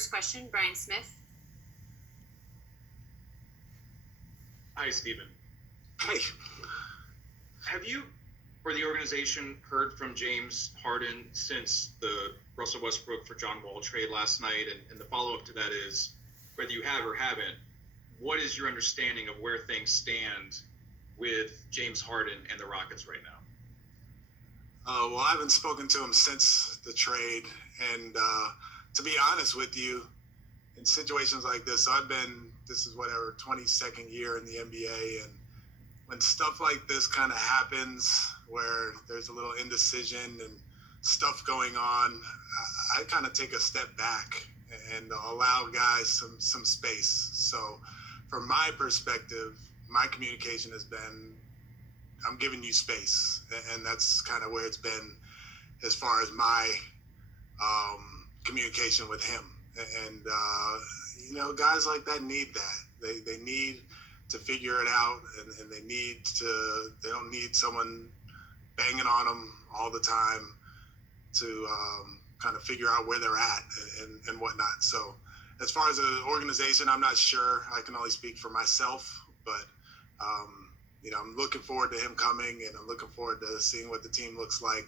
first question, Brian Smith. Hi, Stephen. Hey. Have you or the organization heard from James Harden since the Russell Westbrook for John Wall trade last night? And the follow-up to that is, whether you have or haven't, what is your understanding of where things stand with James Harden and the Rockets right now? Well, I haven't spoken to him since the trade. And to be honest with you, in situations like this, this is 22nd year in the NBA. And when stuff like this kind of happens, where there's a little indecision and stuff going on, I kind of take a step back and allow guys some space. So from my perspective, my communication has been, I'm giving you space. And that's kind of where it's been as far as my communication with him. And, guys like that need that. They need to figure it out, and they don't need someone banging on them all the time to kind of figure out where they're at and whatnot. So as far as the organization, I'm not sure. I can only speak for myself, but I'm looking forward to him coming, and I'm looking forward to seeing what the team looks like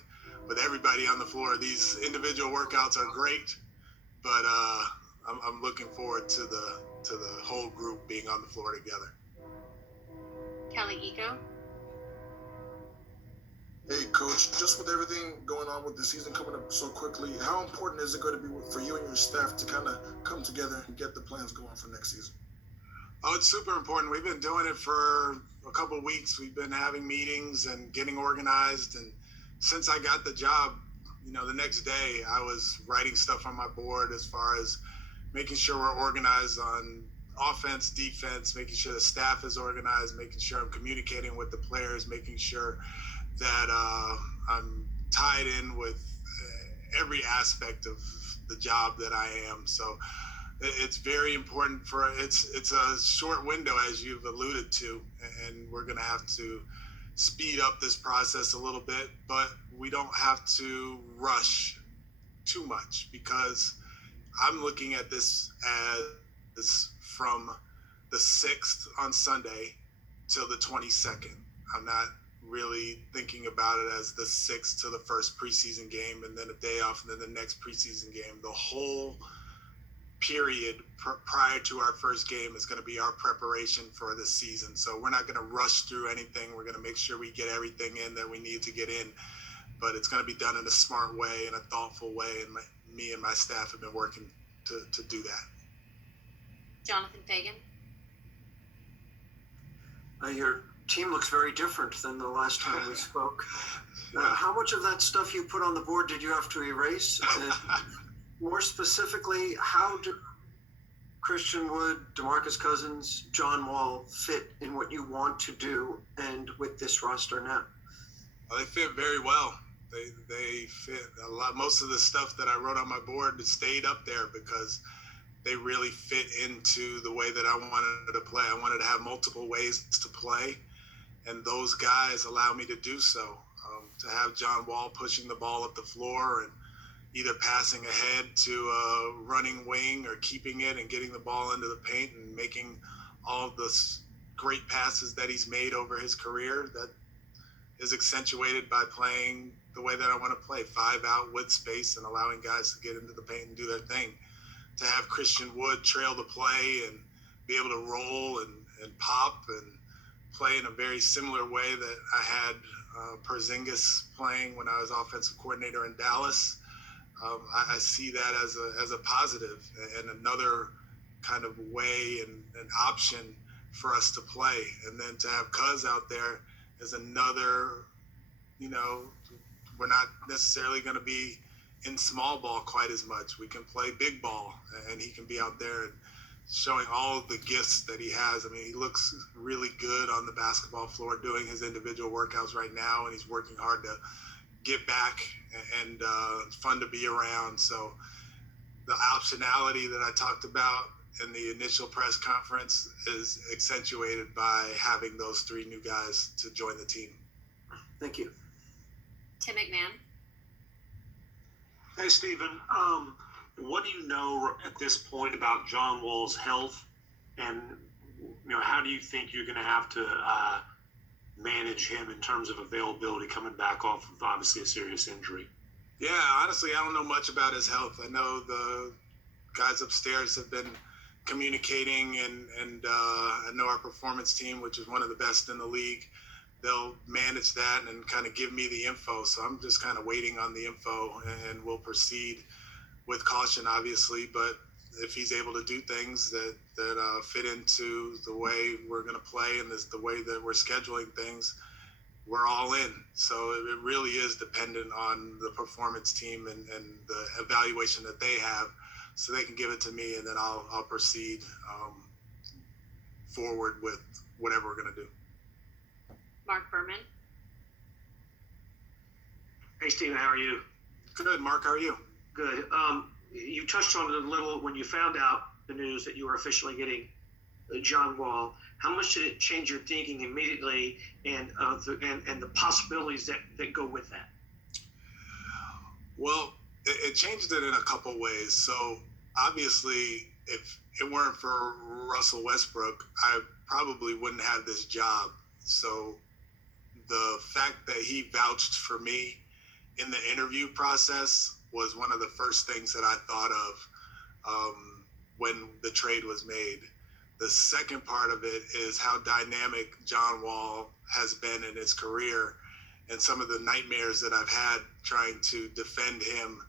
with everybody on the floor. These individual workouts are great, but I'm looking forward to the whole group being on the floor together. Kelly Eco. Hey, Coach, just with everything going on with the season coming up so quickly, how important is it going to be for you and your staff to kind of come together and get the plans going for next season? Oh, it's super important. We've been doing it for a couple of weeks. We've been having meetings and getting organized. And since I got the job, the next day I was writing stuff on my board as far as making sure we're organized on offense, defense, making sure the staff is organized, making sure I'm communicating with the players, making sure that I'm tied in with every aspect of the job that I am. So it's very important it's a short window, as you've alluded to, and we're going to have to speed up this process a little bit, but we don't have to rush too much, because I'm looking at this as from the 6th on Sunday till the 22nd. I'm not really thinking about it as the 6th to the first preseason game and then a day off and then the next preseason game. The whole period prior to our first game is going to be our preparation for the season. So we're not going to rush through anything. We're going to make sure we get everything in that we need to get in, but it's going to be done in a smart way, in a thoughtful way, and me and my staff have been working to do that. Jonathan Fagan. Your team looks very different than the last time we spoke. How much of that stuff you put on the board did you have to erase? More specifically, how do Christian Wood, DeMarcus Cousins, John Wall fit in what you want to do and with this roster now? Well, they fit very well. They fit a lot. Most of the stuff that I wrote on my board stayed up there because they really fit into the way that I wanted to play. I wanted to have multiple ways to play, and those guys allow me to do so. To have John Wall pushing the ball up the floor and either passing ahead to a running wing or keeping it and getting the ball into the paint and making all of the great passes that he's made over his career, that is accentuated by playing the way that I want to play, 5 out with space and allowing guys to get into the paint and do their thing. To have Christian Wood trail the play and be able to roll and pop and play in a very similar way that I had Porzingis playing when I was offensive coordinator in Dallas. I see that as a positive and another kind of way and an option for us to play. And then to have Cuz out there is another, we're not necessarily going to be in small ball quite as much. We can play big ball, and he can be out there and showing all of the gifts that he has. I mean, he looks really good on the basketball floor doing his individual workouts right now, and he's working hard to get back, and it's fun to be around. So the optionality that I talked about in the initial press conference is accentuated by having those 3 new guys to join the team. Thank you. Tim McMahon. Hey, Stephen. what do you know at this point about John Wall's health, and how do you think you're going to have to manage him in terms of availability coming back off of obviously a serious injury? Yeah, honestly, I don't know much about his health. I know the guys upstairs have been communicating, and I know our performance team, which is one of the best in the league, they'll manage that and kind of give me the info. So I'm just kind of waiting on the info, and we'll proceed with caution, obviously. But if he's able to do things that fit into the way we're going to play and the way that we're scheduling things, we're all in. So it really is dependent on the performance team and the evaluation that they have, so they can give it to me, and then I'll proceed forward with whatever we're going to do. Mark Berman. Hey, Stephen, how are you? Good, Mark. How are you? Good. You touched on it a little when you found out the news that you were officially getting John Wall. How much did it change your thinking immediately, and the possibilities that go with that? Well, it changed it in a couple ways. So obviously, if it weren't for Russell Westbrook, I probably wouldn't have this job. So the fact that he vouched for me in the interview process was one of the first things that I thought of when the trade was made. The second part of it is how dynamic John Wall has been in his career, and some of the nightmares that I've had trying to defend him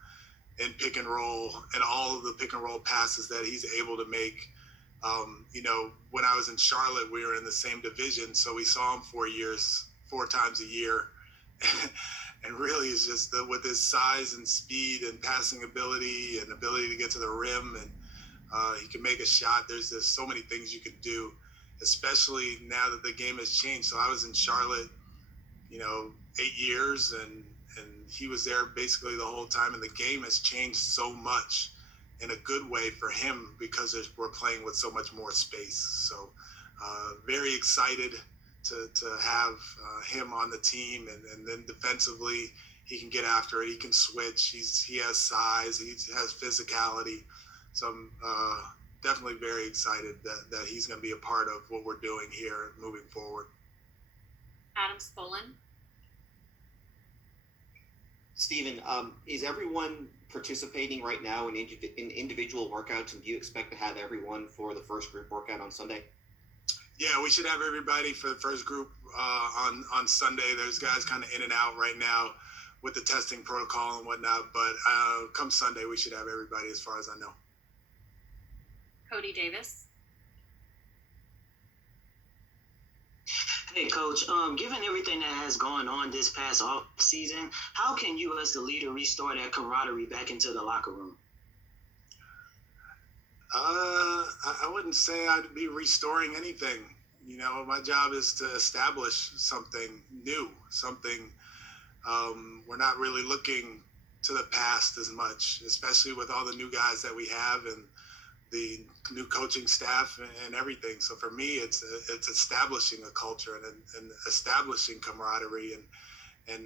in pick and roll, and all of the pick and roll passes that he's able to make. When I was in Charlotte, we were in the same division, so we saw him 4 times a year. And really, it's just with his size and speed and passing ability and ability to get to the rim, and he can make a shot. There's just so many things you could do, especially now that the game has changed. So I was in Charlotte, 8 years, and he was there basically the whole time. And the game has changed so much in a good way for him because we're playing with so much more space. So very excited to have him on the team, and then defensively he can get after it. He can switch. He has size. He has physicality. So I'm definitely very excited that he's going to be a part of what we're doing here moving forward. Adam Spolin. Stephen, is everyone participating right now in individual workouts, and do you expect to have everyone for the first group workout on Sunday? Yeah, we should have everybody for the first group on Sunday. There's guys kind of in and out right now with the testing protocol and whatnot, but come Sunday, we should have everybody as far as I know. Cody Davis. Hey, Coach, given everything that has gone on this past off season, how can you as the leader restore that camaraderie back into the locker room? I wouldn't say I'd be restoring anything. My job is to establish something new, something we're not really looking to the past as much, especially with all the new guys that we have and the new coaching staff and everything. So for me, it's establishing a culture and establishing camaraderie, and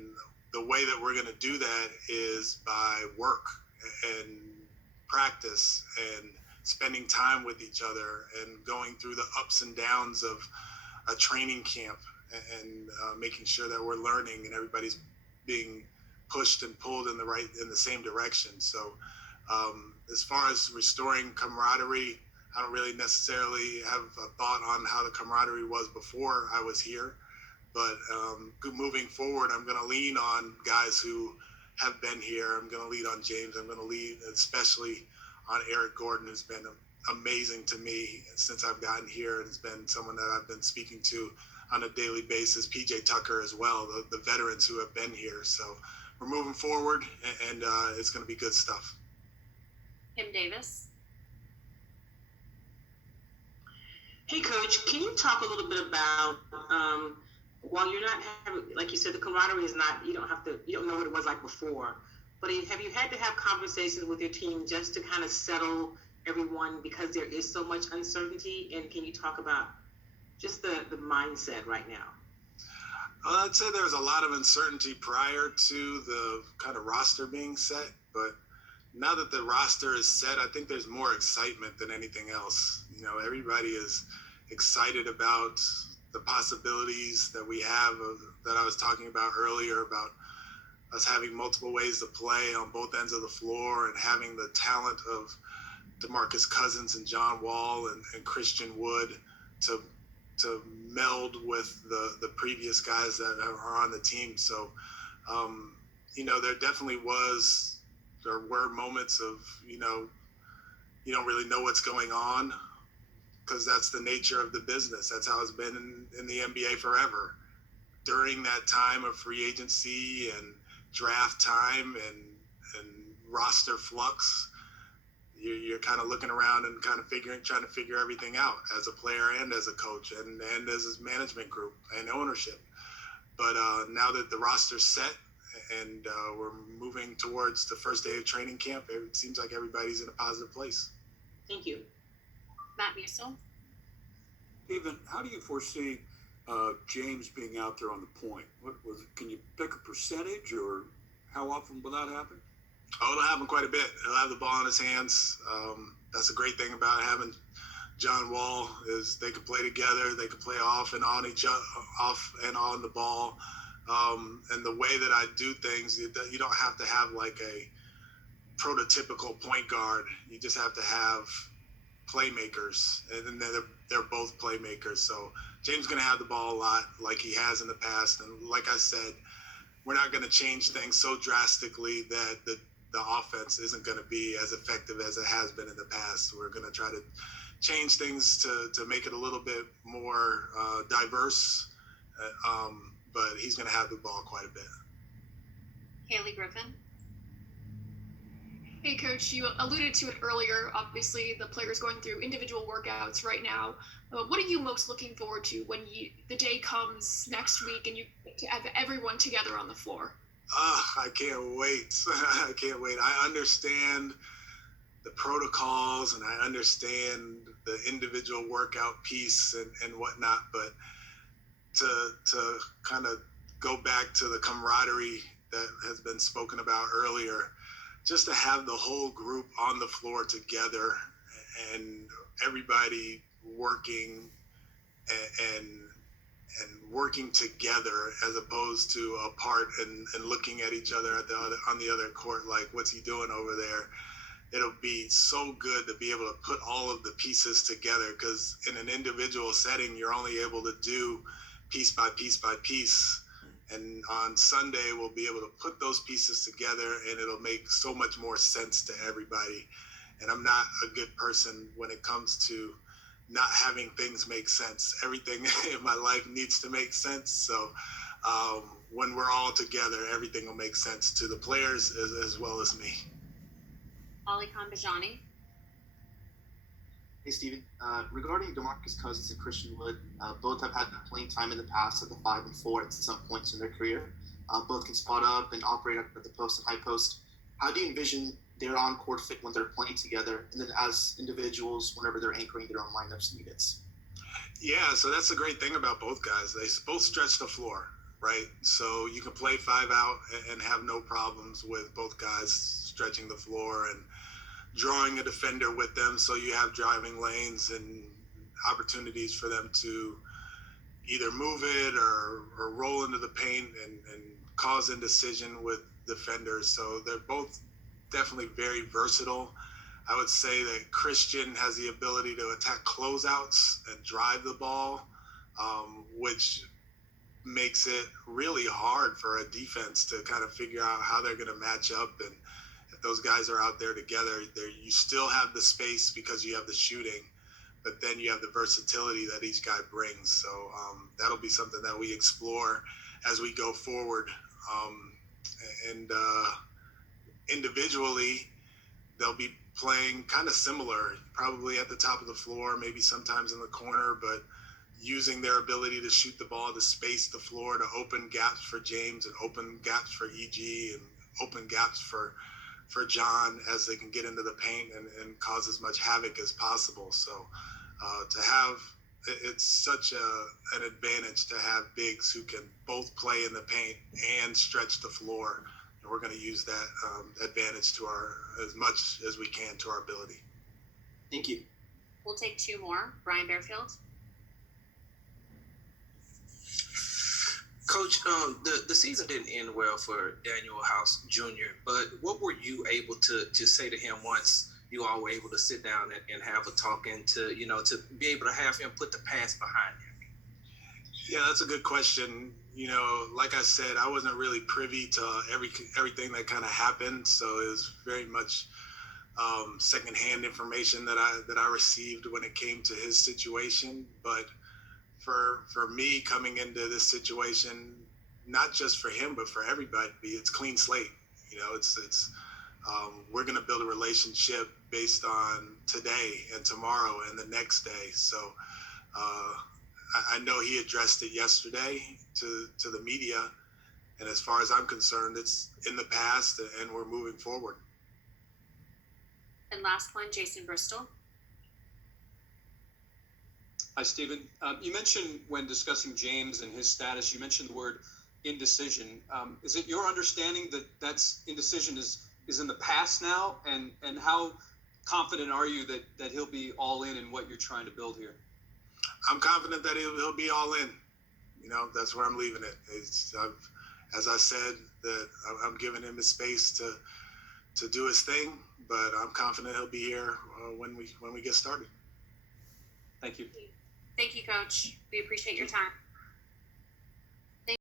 the way that we're going to do that is by work and practice and spending time with each other and going through the ups and downs of a training camp, and making sure that we're learning and everybody's being pushed and pulled in the same direction. So as far as restoring camaraderie, I don't really necessarily have a thought on how the camaraderie was before I was here, but moving forward, I'm going to lean on guys who have been here. I'm going to lean on James. I'm going to lean especially on Eric Gordon, who's been amazing to me since I've gotten here, and has been someone that I've been speaking to on a daily basis. PJ Tucker as well, the veterans who have been here. So we're moving forward, and it's going to be good stuff. Kim Davis. Hey, Coach, can you talk a little bit about, while you're not having, like you said, the camaraderie is not, you don't know what it was like before, but have you had to have conversations with your team just to kind of settle everyone because there is so much uncertainty? And can you talk about just the mindset right now? I'd say there was a lot of uncertainty prior to the kind of roster being set, but now that the roster is set, I think there's more excitement than anything else. You know, everybody is excited about the possibilities that we have that I was talking about earlier, about us having multiple ways to play on both ends of the floor and having the talent of DeMarcus Cousins and John Wall and Christian Wood to meld with the previous guys that are on the team. So, you know, there were moments of, you know, you don't really know what's going on, because that's the nature of the business. That's how it's been in the NBA forever. During that time of free agency and draft time and roster flux, you're kind of looking around and kind of trying to figure everything out as a player and as a coach and as a management group and ownership. But now that the roster's set and we're moving towards the first day of training camp, it seems like everybody's in a positive place. Thank you. Matt Musil. Stephen, how do you foresee James being out there on the point? Can you pick a percentage, or how often will that happen? Oh, it'll happen quite a bit. He'll have the ball in his hands. That's a great thing about having John Wall, is they can play together. They can play off and on each other, off and on the ball. And the way that I do things, you don't have to have like a prototypical point guard. You just have to have playmakers, and then they're both playmakers. So James is going to have the ball a lot, like he has in the past. And like I said, we're not going to change things so drastically that the offense isn't going to be as effective as it has been in the past. We're going to try to change things to make it a little bit more diverse. But he's going to have the ball quite a bit. Haley Griffin. Hey, Coach, you alluded to it earlier. Obviously, the players going through individual workouts right now. What are you most looking forward to when the day comes next week and you get to have everyone together on the floor? I can't wait. I can't wait. I understand the protocols and I understand the individual workout piece and whatnot, but to kind of go back to the camaraderie that has been spoken about earlier, just to have the whole group on the floor together and everybody working and working together as opposed to apart and looking at each other on the other court, like, what's he doing over there? It'll be so good to be able to put all of the pieces together, because in an individual setting, you're only able to do piece by piece by piece. And on Sunday, we'll be able to put those pieces together and it'll make so much more sense to everybody. And I'm not a good person when it comes to not having things make sense. Everything in my life needs to make sense. So when we're all together, everything will make sense to the players as well as me. Ali Khanbajani. Hey, Stephen. Regarding DeMarcus Cousins and Christian Wood, both have had playing time in the past at the 5 and 4 at some points in their career. Both can spot up and operate at the post and high post. How do you envision their on-court fit when they're playing together, and then as individuals whenever they're anchoring their own lineups and units? Yeah, so that's the great thing about both guys. They both stretch the floor, right? So you can play 5 out and have no problems with both guys stretching the floor and drawing a defender with them, so you have driving lanes and opportunities for them to either move it or roll into the paint and cause indecision with defenders. So they're both definitely very versatile. I would say that Christian has the ability to attack closeouts and drive the ball, which makes it really hard for a defense to kind of figure out how they're going to match up. And if those guys are out there together, you still have the space because you have the shooting, but then you have the versatility that each guy brings. So that'll be something that we explore as we go forward. And individually, they'll be playing kind of similar, probably at the top of the floor, maybe sometimes in the corner, but using their ability to shoot the ball, to space the floor, to open gaps for James and open gaps for EG and open gaps for John as they can get into the paint and cause as much havoc as possible. So it's such an advantage to have bigs who can both play in the paint and stretch the floor and we're going to use that advantage to as much as we can to our ability. Thank you. We'll take two more. Brian Bearfield. Coach, the season didn't end well for Daniel House Jr., but what were you able to say to him once you all were able to sit down and have a talk and to be able to have him put the past behind him? Yeah, that's a good question. Like I said, I wasn't really privy to everything that kind of happened, so it was very much secondhand information that I received when it came to his situation. But for me coming into this situation, not just for him but for everybody, it's clean slate. It's we're going to build a relationship based on today and tomorrow and the next day. So I know he addressed it yesterday to the media, and as far as I'm concerned, it's in the past and we're moving forward. And last one, Jason Bristol. Hi, Stephen. You mentioned when discussing James and his status, you mentioned the word indecision. Is it your understanding that that's indecision is in the past now? And how confident are you that he'll be all in what you're trying to build here? I'm confident that he'll be all in. That's where I'm leaving it. As I said, that I'm giving him his space to do his thing, but I'm confident he'll be here when we get started. Thank you. Thank you, Coach. We appreciate your time.